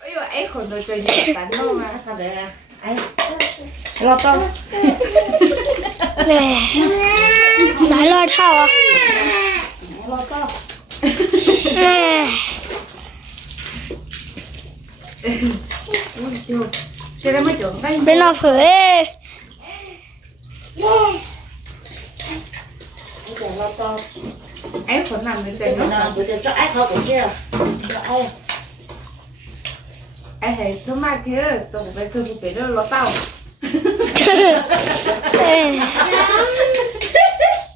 ơi ấy còn đồ chơi gì tán đâu mà sao để ra ấy lo to nè phải lo thao à lo to nè chơi ra mới chuẩn cái bên nào phở lo to ấy còn làm được chơi nữa cho ai không cũng chưa cho ai ấy thấy chúng ta kia tôi cũng phải tôi cũng phải lo tao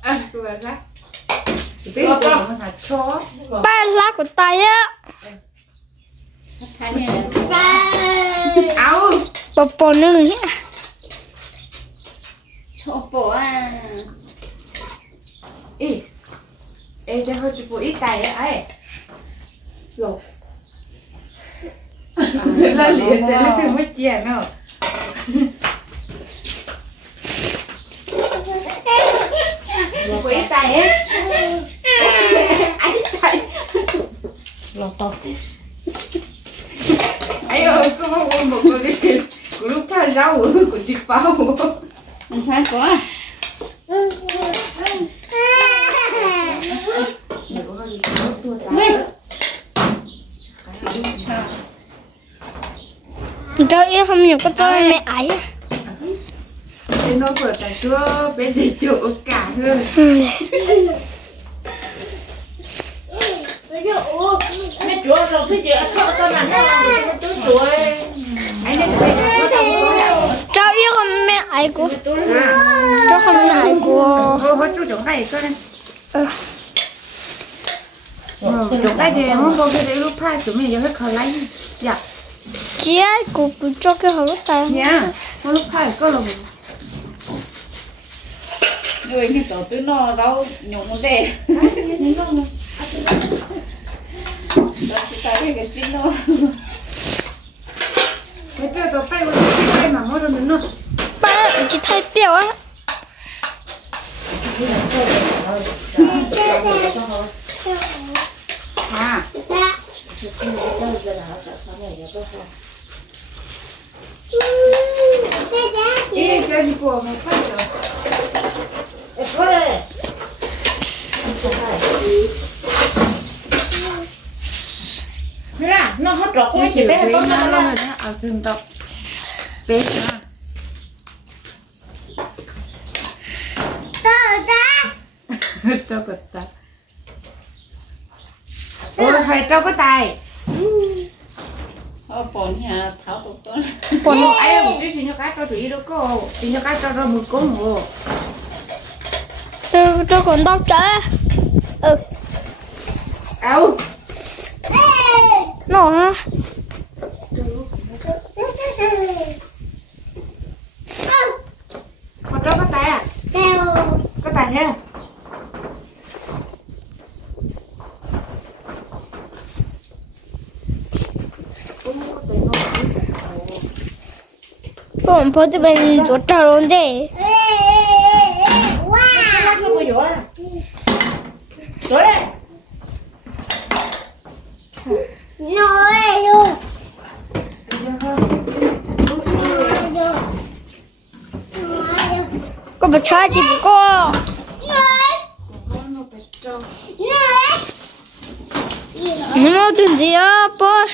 à tôi bảo ra tí tôi cũng phải chó ba lá của tay á áo bò nữa nhé cho bộ à ê ê cho hơi chụp bộ ít tay ấy rồi là liền để lấy thêm mấy chén nữa bộ ít tay ấy ấy tay lo to ấy ơi có một cái của lúc pha rau của chị Bao mình sai quá cho yêu không nhiều có cho mẹ ấy thế nó vừa tại xưa bây giờ chỗ cả hơn mẹ chúa rồi cái gì sao làm chú chuối anh nên phải cho yêu không mẹ ấy của cho không mẹ ấy của hồi chú chỗ này cơ này chỗ cái gì muốn vô cái đấy lúc pha chúng mình giờ hết khó lấy dạ chị ấy của cho cái hộp tay nha lúc pha có là người như tổ tứ nó rau nhúng một đề đó chỉ thấy cái chín nó cái tiêu tổ bay vào cái mà mua được nữa ba chị thấy biểu á à ê cái gì của một phát rồi nè nó hết rồi không chỉ bé con nó rồi đó ở từng tập bé cho cái tay ôi hay cho cái tay bồn nhà tháo tụt con bồn ai một chút xin cho cá cho thủy đâu cô xin cho cá cho một con hồ cho con tóc trái áo nó ha có cho cái tay à cái tay thế bọn bố thì mình rút ra luôn đi có bà trai chị cô nó tìm gì á bố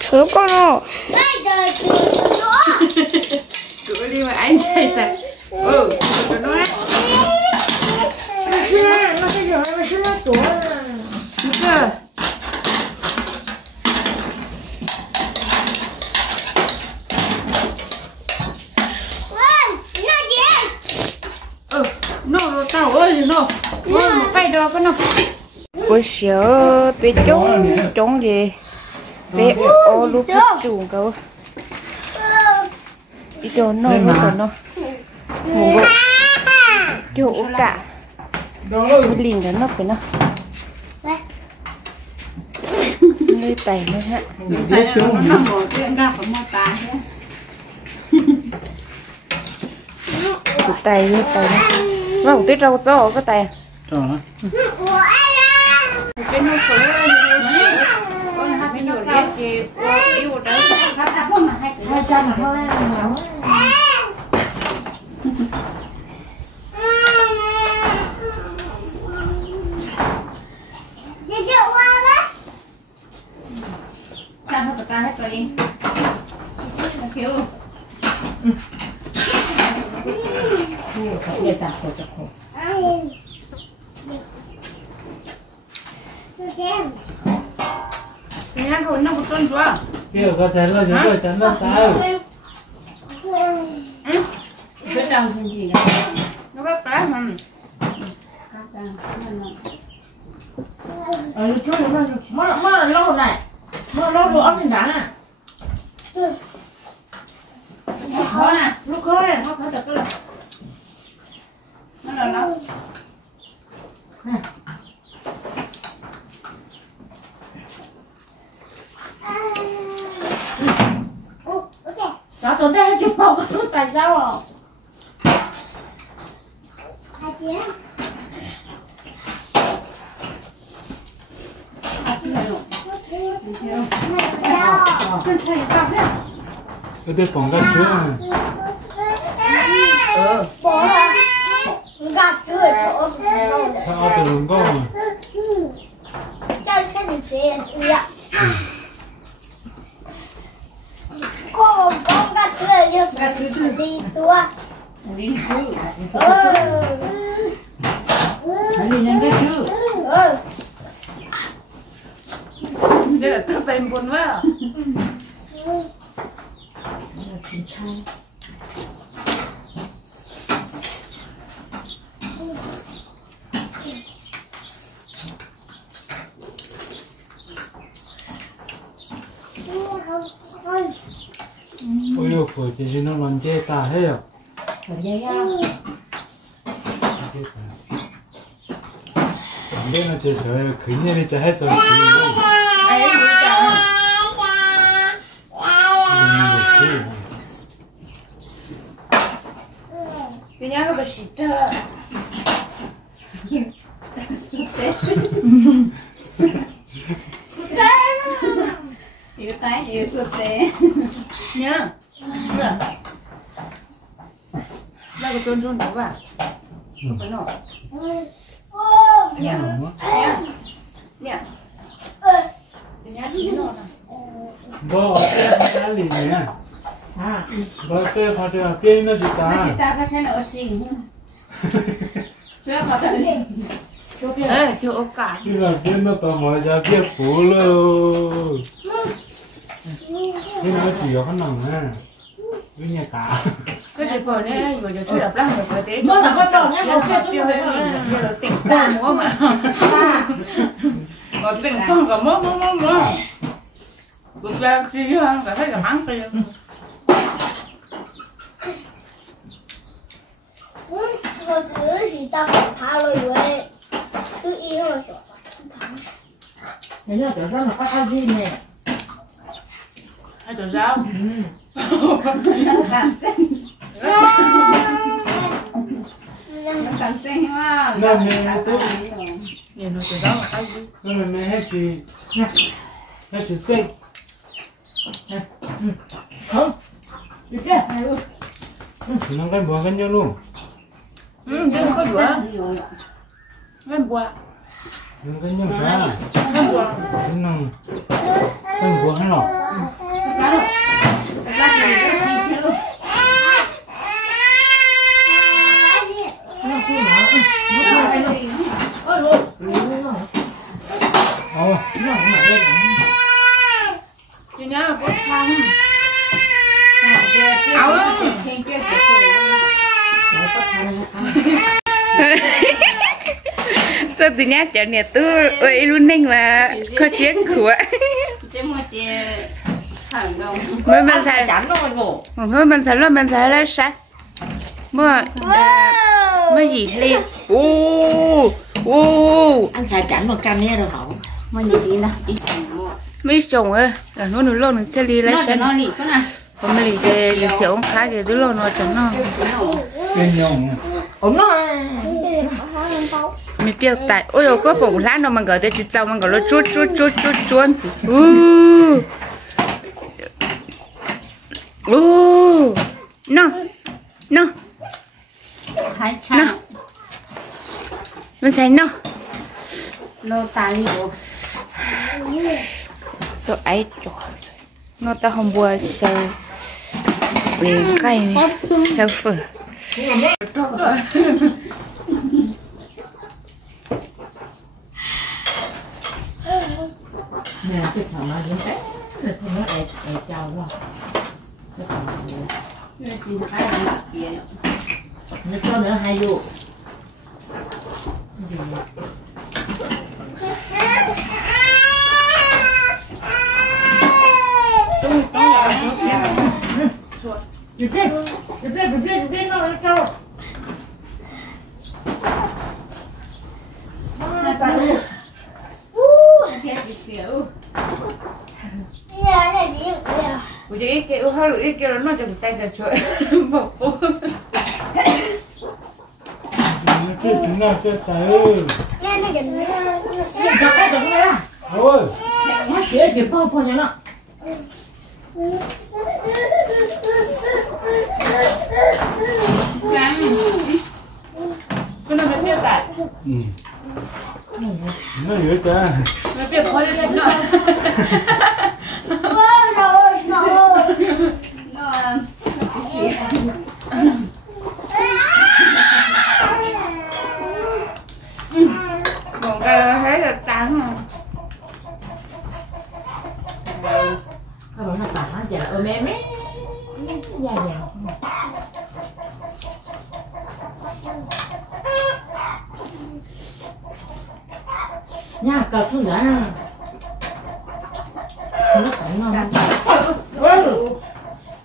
thử con nào cứ đi mà anh chạy tại cho nó đấy nó cái giờ mà chưa nó tuổi cơ nó tao ơi nó một cây đó cái nó buổi chiều bé trống gì bé ô lúc chuồng cậu đi cho nó còn nó một chỗ cả liền đó nó cái nó nơi tay nữa hả nó ngồi chuyện ra phải mua tài tay nó vào tí rau giò cái tay cha mà không lên sống. Cha nó cả hết rồi. Thiếu. Để tạt vào chọc hộp. Thì ăn thôi nó một tuần chưa? Kêu có thể là chúng tôi chẳng lên tao. Biết đâu xin gì đâu. Nó có cá mà. Chú nó lâu này. Nó lâu rồi ăn đá nè. Khó nè. Nó khó nè. Nó khó thật cái là. Nó là lâu. Đó tôi thấy chú không có thuốc tại sao à? Cái tôi còn cái trước này. Bỏ ra. Gặp chưa chỗ. Sao từ đường con mà. Cho cái gì xe chứ ạ. Con gặp chưa yêu xử lý tua. Đi chứ. Phải đi nhanh cái chứ. Đây là tôi về buồn quá. Ôi dồi ôi, chỉ nó làm chê ta hết rồi. Phải dây á. Không biết nó chỉ sợ khỉ như đi cho hết rồi. Ai ấy vui chào. Cái nhà có bà xịt ra. Yêu tay, yêu sụp thế. Nhá. Nhá. Đây có trôn trôn đúng à? Không phải nổi. Nhá. Nhá. Nhá. Cái nhà chỉ nổi nè. Bố ở cái lì nè. Bố cái phát ra cái nó chỉ ta. Ta cái xe nó xinh. Chưa có thể. Ê, chưa ốp cả. Cái là cái nó tao mở ra cái phủ luôn. Cái nó chỉ có nòng nè. Cái nhà cả. Cái gì phở này vừa giờ chưa đọc lắm rồi tế cho nó có trọng xe nó tiêu hết rồi giờ là tỉnh ta múa mà mà tỉnh không có mơ cũng ra chi hơn cả thấy cả mắng kia我只是当爬了一位，就一个小。 Thế là chỗ đó là có ai gì nè. hai chỗ rau Cảm xinh quá Nó nghe tốt. nhìn nó chỗ rau là ai gì Nó là nghe hết chị. Hết chị xinh. Không. Được chưa? Nó cái bùa cái nhau luôn. chứ không có rửa cái bùa Nó cái nhau ra. cái bùa Cái nòng. Cái bùa hết rồi. Ôi. chị nhớ bút xong áo sao từ nhát chợ nè tôi ơi luôn ninh mà có chiến của mình xài Chắn rồi bổ. thôi mình xài lấy sạch mới gì liền Ăn xài chắn một canh nha rồi hỏng. mấy chồng ơi là nó nửa lon cái ly lấy sạch còn mình thì sẽ ông khá thì đứa lon nó chẳng nó Cái nhông. Ổn nó. mình biết tại ôi rồi có phòng lá nó mà gọi tới chỉ sau mà gọi nó chuốt gì No. No. Hai cha. Mình thấy no. Lô tali bộ. So ấy chỗ. Nó ta không bùa sờ. Liền cây sờ phở. Nè cái thằng nó dính đấy, cái nó ai trâu đó. Nó cho nữa hay vô. Chụp lên nó trâu. Ủa chứ cái hoa lưỡi kia nó chẳng tay cả chuỗi bảo phố. Nó kia chúng ta chơi tay. Cho cái đừng ra. Thôi. Nó sẽ kịp po nhà nó. Cái nó biết cả. Nó hiểu ta. Nó biết khó lên nó. Còn cái thấy là trắng không? Các bạn nó tả nó chả ôm em ấy. Dài dài. Nha, cậu cứ gỡ nó. Nó cẩn ngon.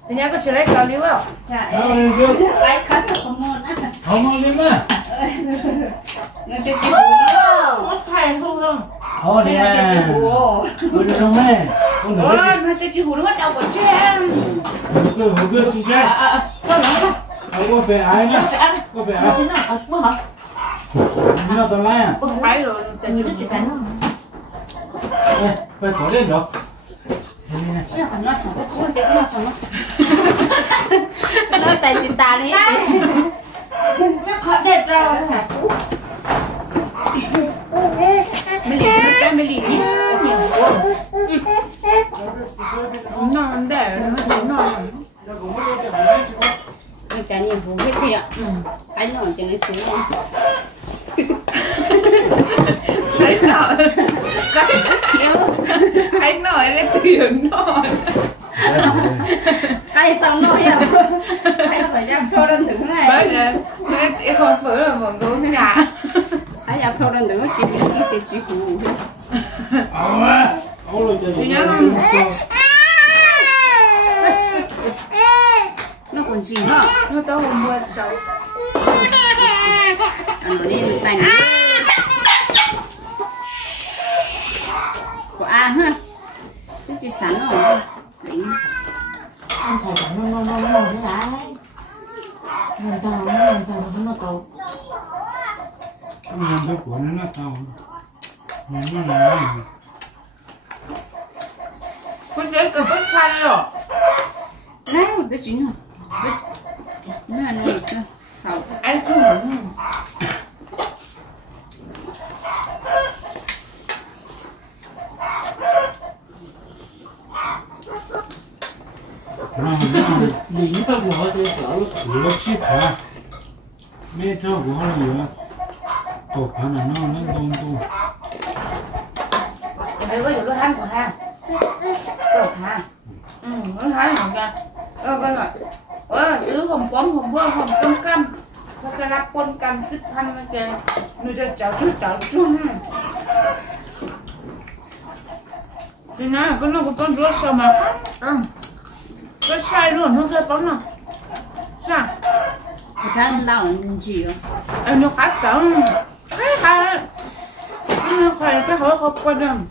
Thì nhá có chuyện lấy cầu liu không? Cha Đâu ơi. đi chứ. Ai khát không ngon á. Không đi mà. Nó chơi chữ bùa. Mất thèm không không? Thôi đi Nó chơi chữ mà. bùa. Tôi đi đâu mẹ. Con Ôi, nữa. mà tôi chỉ hú nó bắt đầu của chen. Hú cứ chị trai. Con nó Có về ai nó nữa. sẽ ăn. Có về Nó ai. sẽ nó ở xuống hả? Nó tao lai à. Không phải rồi, tôi Nó chỉ chỉ cắn nó. Phải có đến được. Nó còn nó chẳng có cua chứ nó chẳng nó. Nó tay chị ta đấy. Nó khó đẹp rồi. mình liền nó cái mình liền nhiều quá. Nó để nó chỉ nó. Mình trả nhiệm vụ hết đi ạ. Anh nổi cho nó xuống không? Anh nói lên tiếng nói. Cái tao nói à. Anh phải ra pro đơn đứng này. Bởi vì cái không phải là mọi người cả. Anh ra pro đơn đứng chỉ biết cái chữ hú. Nó còn gì hả? Nó tao hôm qua cháu. Nó đi mình tành. Của An ha. Cái chị sẵn rồi. Đỉnh. Anh thầy nó thế lại. Nó tàu. Làm cái của nó tao. Nó là Con thấy cực bất khăn rồi. Đấy, một cái chuyện rồi. Nó là này sao? Sao? Anh không muốn. Lý nó của tôi cỡ. nó chip hả? Mẹ cho của nó gì á? Cột hả nó đông tu. Em có dùng hắn của ha. Cột ha. Nó hái hả ra. Con rồi. Sứ hồng bóng hồng bơ hồng cơm căm. Các cái lạp con căm xích thanh nó kìa. Nó cho cháu chút ha. Thì nói là con nó của con rốt sao mà. Cái sai luôn, không sai bóng nào. Sao? Cái thân đau gì rồi? Em nó cắt trống. Cái hai. Nó phải cái hỏi không quan trọng.